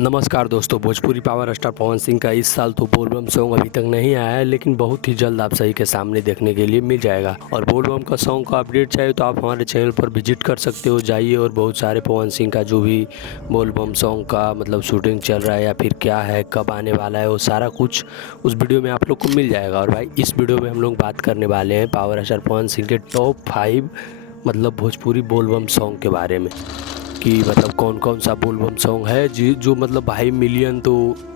नमस्कार दोस्तों, Bhojpuri power star Pawan Singh का इस साल तो बोलबम सॉन्ग अभी तक नहीं आया है, लेकिन बहुत ही जल्द आप सही के सामने देखने के लिए मिल जाएगा। और बोलबम का सॉन्ग का अपडेट चाहिए तो आप हमारे चैनल पर विजिट कर सकते हो, जाइए और बहुत सारे पवन सिंह का जो भी बोलबम सॉन्ग का मतलब शूटिंग चल रहा है या फिर क्या है, कब आने वाला है, वो सारा कुछ उस वीडियो में आप लोग को मिल जाएगा। और भाई इस वीडियो में हम लोग बात करने वाले हैं पावर स्टार पवन सिंह के टॉप 5 मतलब भोजपुरी बोलबम सॉन्ग के बारे में कि मतलब कौन कौन सा बोलबम सॉन्ग है जी जो मतलब भाई मिलियन तो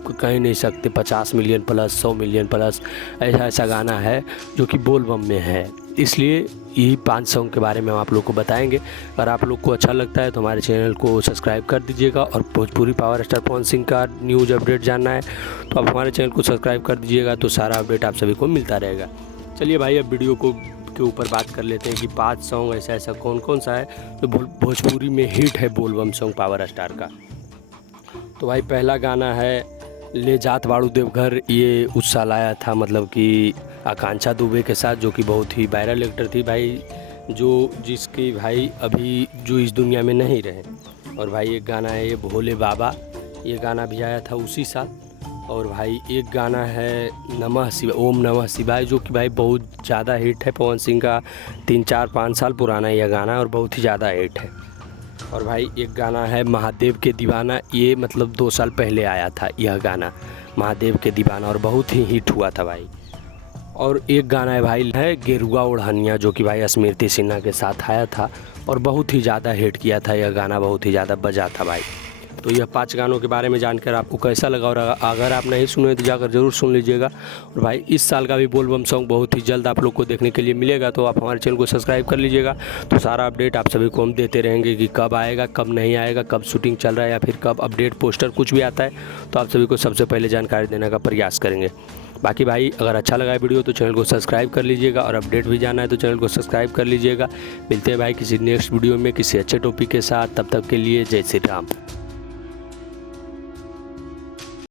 कह नहीं सकते, 50 मिलियन प्लस, 100 मिलियन प्लस ऐसा ऐसा गाना है जो कि बोलबम में है। इसलिए यही 5 सॉन्ग के बारे में हम आप लोग को बताएंगे। अगर आप लोग को अच्छा लगता है तो हमारे चैनल को सब्सक्राइब कर दीजिएगा, और भोजपुरी पावर स्टार पवन सिंह का न्यूज़ अपडेट जानना है तो आप हमारे चैनल को सब्सक्राइब कर दीजिएगा, तो सारा अपडेट आप सभी को मिलता रहेगा। चलिए भाई अब वीडियो को के ऊपर बात कर लेते हैं कि 5 सॉन्ग ऐसा ऐसा कौन कौन सा है तो भोजपुरी में हिट है बोलबम सॉन्ग पावर स्टार का। तो भाई पहला गाना है ले जात बाड़ू देवघर। ये उस साल आया था मतलब कि आकांक्षा दुबे के साथ, जो कि बहुत ही वायरल एक्टर थी भाई, जो जिसकी भाई अभी जो इस दुनिया में नहीं रहे। और भाई एक गाना है ये भोले बाबा, ये गाना भी आया था उसी साल। और भाई एक गाना है नमः शिवाय, ओम नमः शिवाय, जो कि भाई बहुत ज़्यादा हिट है पवन सिंह का, 3-4-5 साल पुराना यह गाना और बहुत ही ज़्यादा हिट है। और भाई एक गाना है महादेव के दीवाना, ये मतलब 2 साल पहले आया था यह गाना महादेव के दीवाना, और बहुत ही हिट हुआ था भाई। और एक गाना है भाई है गेरुआ ओढ़निया, जो कि भाई स्मृति सिन्हा के साथ आया था और बहुत ही ज़्यादा हिट किया था यह गाना, बहुत ही ज़्यादा बजा था भाई। तो यह 5 गानों के बारे में जानकर आपको कैसा लगा, और अगर आप नहीं सुने तो जाकर ज़रूर सुन लीजिएगा। और भाई इस साल का भी बोलबम सॉन्ग बहुत ही जल्द आप लोग को देखने के लिए मिलेगा, तो आप हमारे चैनल को सब्सक्राइब कर लीजिएगा, तो सारा अपडेट आप सभी को हम देते रहेंगे कि कब आएगा, कब नहीं आएगा, कब शूटिंग चल रहा है या फिर कब अपडेट पोस्टर कुछ भी आता है तो आप सभी को सबसे पहले जानकारी देने का प्रयास करेंगे। बाकी भाई अगर अच्छा लगा वीडियो तो चैनल को सब्सक्राइब कर लीजिएगा, और अपडेट भी जाना है तो चैनल को सब्सक्राइब कर लीजिएगा। मिलते हैं भाई किसी नेक्स्ट वीडियो में किसी अच्छे टॉपिक के साथ, तब तक के लिए जय श्री राम।